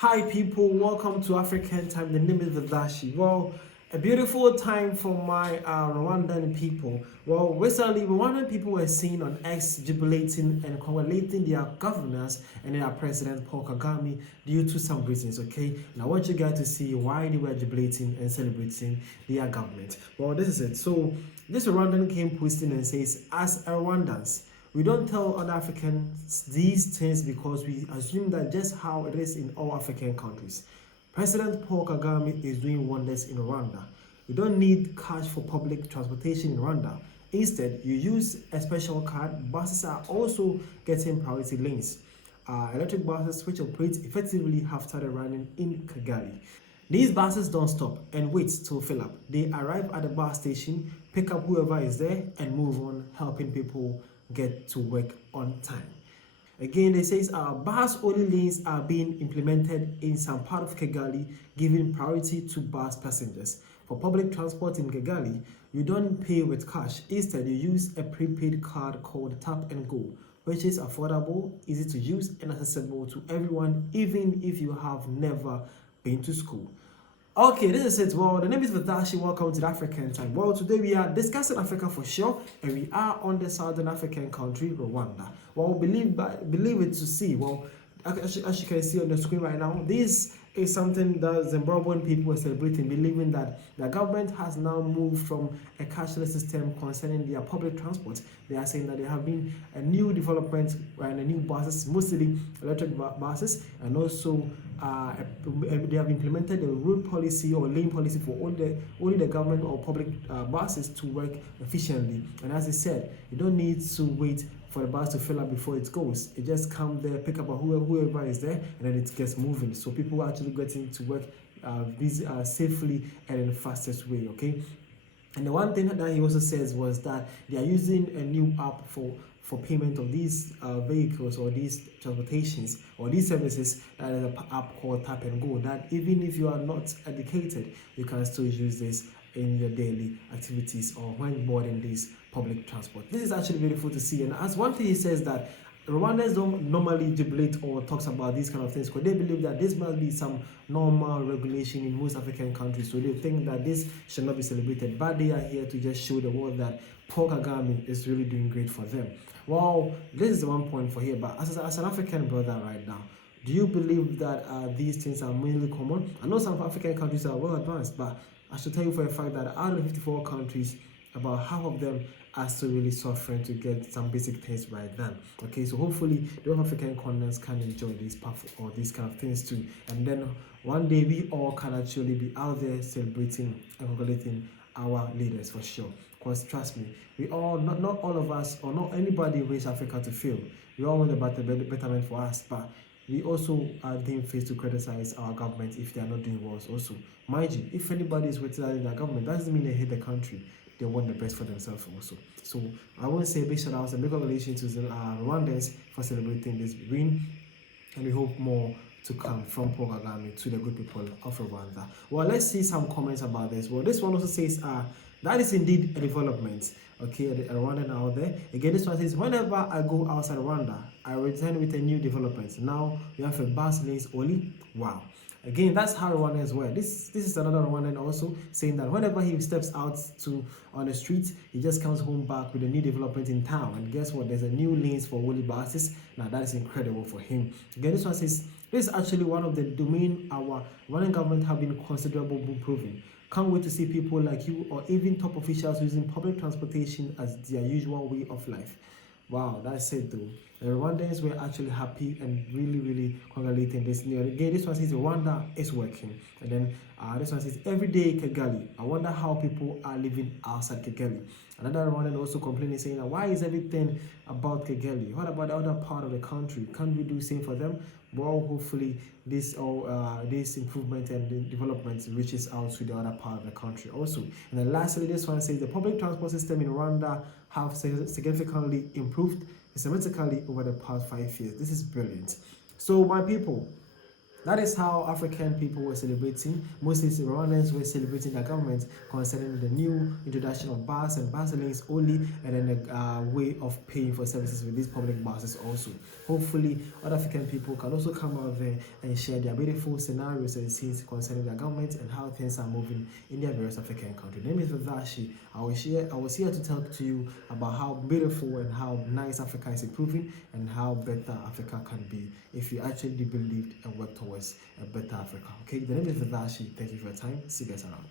Hi people, welcome to African Time. The name is Vadashi. Well, a beautiful time for my Rwandan people. Well, recently Rwandan people were seen on X jubilating and congratulating their governors and their president Paul Kagame due to some reasons, okay? And I want you guys to see why they were jubilating and celebrating their government. Well, this is it. So this Rwandan came posting and says, as Rwandans, we don't tell other Africans these things because we assume that just how it is in all African countries. President Paul Kagame is doing wonders in Rwanda. You don't need cash for public transportation in Rwanda. Instead, you use a special card. Buses are also getting priority lanes. Electric buses which operate effectively have started running in Kigali. These buses don't stop and wait to fill up. They arrive at the bus station, pick up whoever is there, and move on, helping people get to work on time. Again, they say bus only lanes are being implemented in some part of Kigali, giving priority to bus passengers. For public transport in Kigali, you don't pay with cash. Instead, you use a prepaid card called Tap and Go, which is affordable, easy to use, and accessible to everyone, even if you have never been to school. Okay, this is it. Well, the name is Vadashi. Welcome to the African Time. Well, today we are discussing Africa for sure, and we are on the southern African country, Rwanda. Well, believe it to see. Well, as you can see on the screen right now, this is something that Zimbabwean people are celebrating, believing that the government has now moved from a cashless system concerning their public transport. They are saying that there have been a new development and a new buses, mostly electric buses, and also they have implemented a road policy or lane policy for only the government or public buses to work efficiently. And as I said, you don't need to wait for the bus to fill up before it goes. It just comes there, pick up whoever is there, and then it gets moving. So people are actually getting to work safely and in the fastest way, okay? And the one thing that he also says was that they are using a new app for payment of these vehicles or these transportations or these services. That is an app called Tap and Go, that even if you are not educated, you can still use this in your daily activities or when boarding this public transport. This is actually beautiful to see. And as one thing he says that Rwandans don't normally jubilate or talks about these kind of things because they believe that this must be some normal regulation in most African countries. So they think that this should not be celebrated. But they are here to just show the world that Paul Kagame is really doing great for them. Well, this is the one point for here. But as an African brother right now, do you believe that these things are mainly common? I know some African countries are well advanced, but I should tell you for a fact that out of the 54 countries, about half of them are still really suffering to get some basic things right then. Okay, so hopefully the African continents can enjoy these powerful or these kind of things too. And then one day we all can actually be out there celebrating and congratulating our leaders for sure. Because trust me, we all, not all of us or not anybody wish Africa to fail. We all want the betterment for us, but we also are being faced to criticize our government if they are not doing well also. Mind you, if anybody is criticizing their government, that doesn't mean they hate the country. They want the best for themselves also. So I want to say a big shout out and big congratulations to the Rwandans for celebrating this win. And we hope more to come from Paul Kagame to the good people of Rwanda. Well, let's see some comments about this. Well, this one also says, that is indeed a development. Okay, a Rwandan out there. Again, this one says, whenever I go outside Rwanda, I return with a new development. Now we have a bus lanes only. Wow. Again, that's how Rwandans were. This is another Rwandan also saying that whenever he steps out on the street, he just comes home back with a new development in town. And guess what? There's a new lanes for woolly buses. Now that is incredible for him. Again, this one says, this is actually one of the domain our Rwandan government have been considerable improving. Can't wait to see people like you or even top officials using public transportation as their usual way of life. Wow, that's it though. The Rwandans were actually happy and really congratulating this. Again, this one says Rwanda is working. And then this one says everyday Kigali. I wonder how people are living outside Kigali. Another Rwandan also complaining saying, why is everything about Kigali? What about the other part of the country? Can't we do the same for them? Well, hopefully this improvement and development reaches out to the other part of the country also. And then lastly, this one says the public transport system in Rwanda have significantly improved systematically over the past 5 years. This is brilliant. So my people, That is how African people were celebrating. Mostly Rwandans were celebrating the government concerning the new introduction of bus and bus lanes only, and then a way of paying for services with these public buses also. Hopefully, other African people can also come out there and share their beautiful scenarios and scenes concerning their government and how things are moving in their various African countries. My name is Vadashi. I was here to talk to you about how beautiful and how nice Africa is improving and how better Africa can be if you actually believed and worked towards a better Africa. Okay, the name is Vadashi. Thank you for your time. See you guys around.